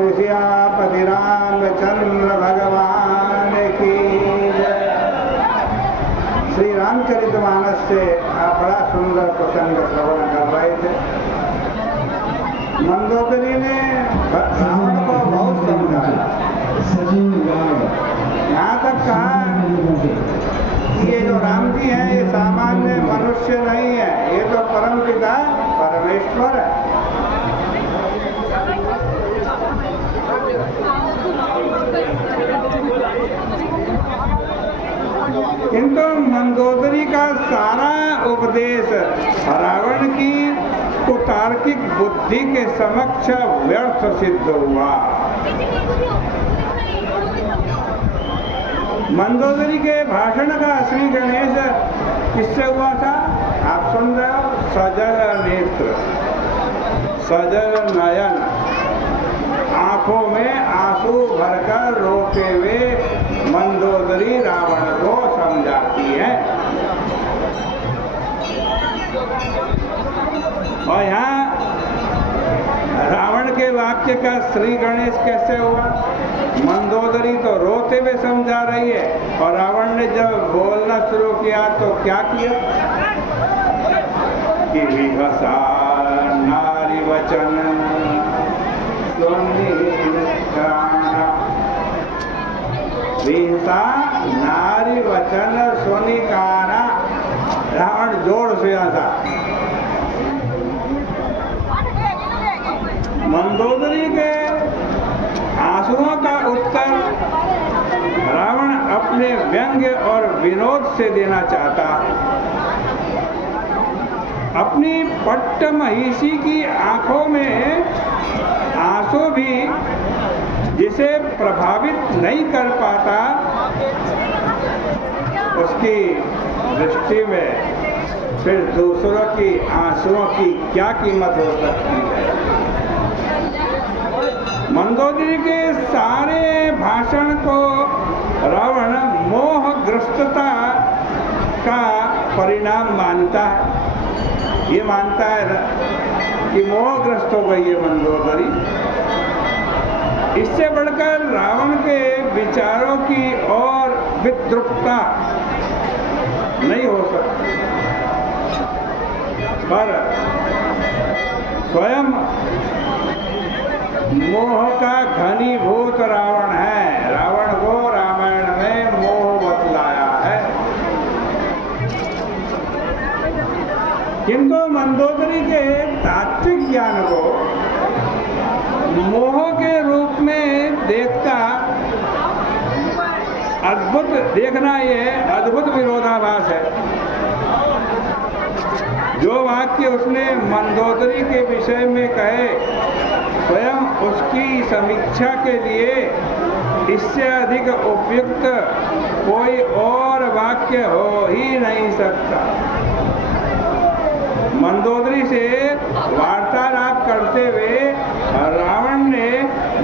बोल सियापति रामचंद्र भगवान की जय। श्री रामचरितमानस से आप बड़ा सुंदर प्रसंग श्रवण कर रहे थे। मंदोदरी ने रावण को बहुत समझाया, यहाँ तक कहा कि ये जो राम जी हैं ये सामान्य मनुष्य नहीं है, ये तो परमपिता परमेश्वर है। किंतु मंदोदरी का सारा उपदेश रावण की कुतार्किक बुद्धि के समक्ष व्यर्थ सिद्ध हुआ। मंदोदरी के भाषण का श्री गणेश किससे हुआ था? आप सुन रहे हो, सजल नेत्र, सजल नयन, आंखों में आंसू भरकर रोते हुए मंदोदरी रावण को समझाती है। और यहाँ रावण के वाक्य का श्री गणेश कैसे हुआ? मंदोदरी तो रोते हुए समझा रही है और रावण ने जब बोलना शुरू किया तो क्या किया कि विहसा नारी वचन विहसा नारी वचन सुनिकाना। रावण जोर से हंसा। मंदोदरी के आंसुओं का उत्तर रावण अपने व्यंग्य और विनोद से देना चाहता है। अपनी पट्ट महिषी की आंखों में आंसू भी जिसे प्रभावित नहीं कर पाता, उसकी दृष्टि में फिर दूसरों की आंसुओं की क्या कीमत हो सकती है। मंदोदरी के सारे भाषण को रावण मोहग्रस्तता का परिणाम मानता है। ये मानता है कि मोहग्रस्त हो गई है मंदोदरी। इससे बढ़कर रावण के विचारों की और विद्रुपता नहीं हो सकती, पर स्वयं मोह का घनीभूत रावण है। रावण को रामायण में मोह बतलाया है। किंतु मंदोदरी के तात्विक ज्ञान को मोह के रूप में देखना ये अद्भुत विरोधाभास है। जो वाक्य उसने मंदोदरी के विषय में कहे, स्वयं उसकी समीक्षा के लिए इससे अधिक उपयुक्त कोई और वाक्य हो ही नहीं सकता। मंदोदरी से वार्तालाप करते हुए रावण ने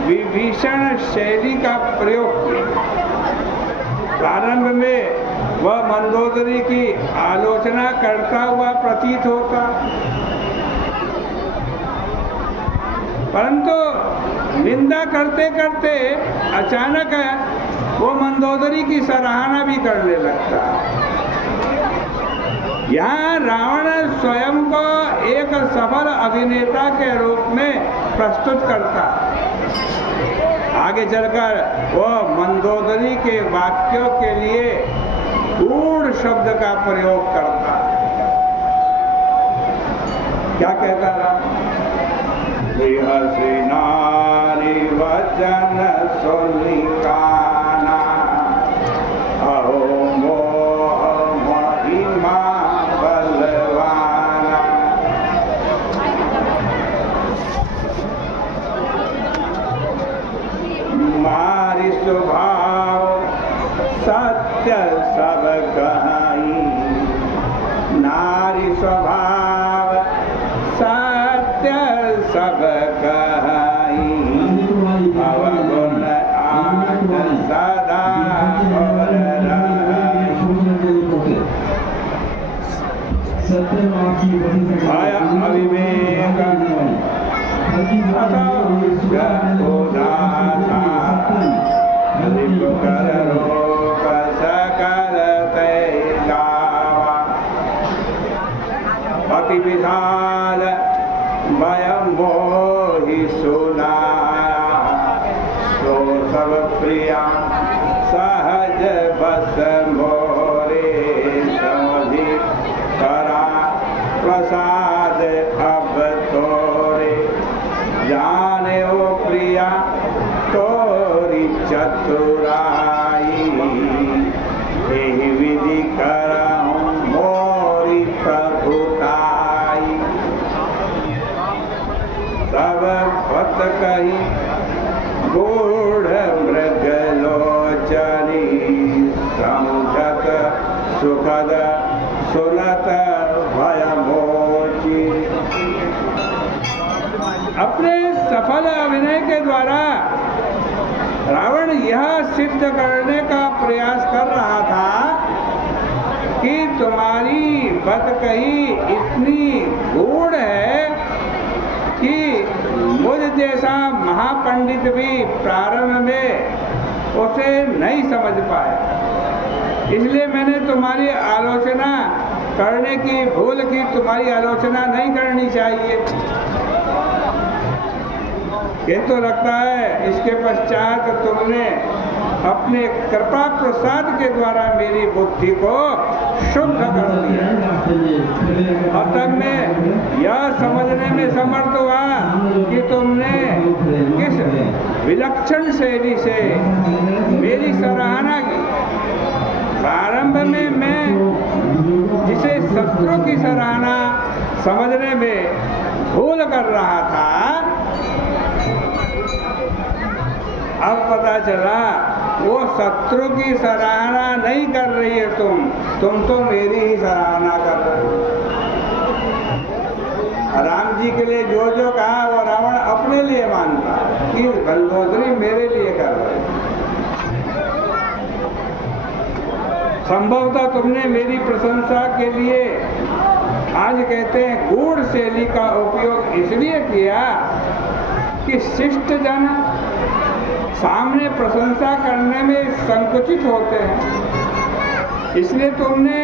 विभीषण शैली का प्रयोग किया। प्रारंभ में वह मंदोदरी की आलोचना करता हुआ प्रतीत होता, परंतु निंदा करते करते अचानक वो मंदोदरी की सराहना भी करने लगता। यहाँ रावण स्वयं को एक सफल अभिनेता के रूप में प्रस्तुत करता। आगे चलकर वो मंदोदरी के वाक्यों के लिए गूढ़ शब्द का प्रयोग करता। क्या कहता था? विहसी नारी वचन सुनिकाना, अहो मोह महिमा बलवाना। मारी स्वभाव सत्य सब कहाई, नारी स्वभाव सत्य सब कहाई, अवगुण आठ सदा और भय अविवेक सुकर रूप सकल तैगावा अति विशाल वयं मोहि सुनाया तो सब प्रिया सहज बस मोरे समझी करा प्रसाद अब तोरे जाने ओ प्रिया तोरी चतुराई यही विधि करहूँ मोरी प्रभुताई सब पत कही गूढ़ मृग लोचनी समुझत सुखद सुनत भयमोची। अपने सफल अभिनय के द्वारा रावण यह सिद्ध करने का प्रयास कर रहा था कि तुम्हारी बात कही इतनी गूढ़ है कि मुझ जैसा महापंडित भी प्रारंभ में उसे नहीं समझ पाए। इसलिए मैंने तुम्हारी आलोचना करने की भूल की, तुम्हारी आलोचना नहीं करनी चाहिए। किंतु लगता है इसके पश्चात तुमने अपने कृपा प्रसाद के द्वारा मेरी बुद्धि को शुद्ध कर दिया। अब तक मैं यह समझने में समर्थ हुआ कि तुमने किस विलक्षण शैली से मेरी सराहना की। प्रारंभ में मैं जिसे शत्रु की सराहना समझने में भूल कर रहा था, अब पता चला वो शत्रु की सराहना नहीं कर रही है तुम तो मेरी ही सराहना कर रहे हो। राम जी के लिए जो जो कहा वो रावण अपने लिए मानता कि गंगोत्री मेरे लिए कर रहे। संभवतः तुमने मेरी प्रशंसा के लिए आज कहते हैं गूढ़ शैली का उपयोग इसलिए किया कि शिष्ट जन सामने प्रशंसा करने में संकुचित होते हैं, इसलिए तुमने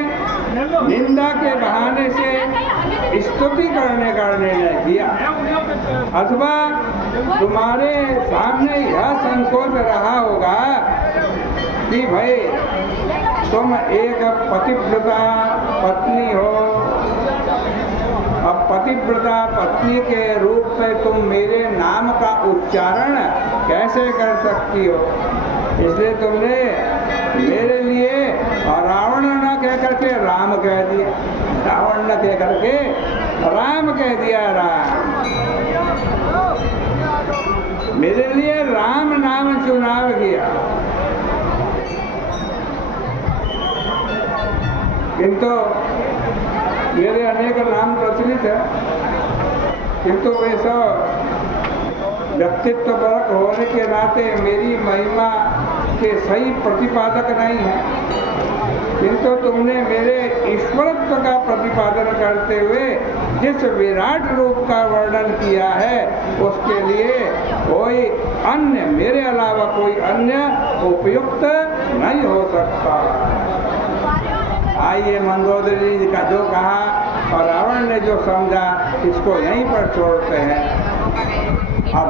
निंदा के बहाने से स्तुति करने का निर्णय किया। अथवा तुम्हारे सामने यह संकोच रहा होगा कि भाई तुम एक पतिव्रता पत्नी हो, अब पतिव्रता पत्नी के रूप में तुम मेरे नाम का उच्चारण कैसे कर सकती हो, इसलिए तुमने मेरे लिए रावण न कह करके राम कह दिया, रावण न कह करके राम कह दिया। मेरे लिए राम नाम चुनाव किया। किंतु मेरे अनेक नाम प्रचलित है, किंतु वे सब व्यक्तित्व परक होने के नाते मेरी महिमा के सही प्रतिपादक नहीं है। किंतु तुमने मेरे ईश्वरत्व का प्रतिपादन करते हुए जिस विराट रूप का वर्णन किया है, उसके लिए कोई अन्य, मेरे अलावा कोई अन्य उपयुक्त नहीं हो सकता। आइए मंदोदरी जी का जो कहा और रावण ने जो समझा, इसको यहीं पर छोड़ते हैं। अब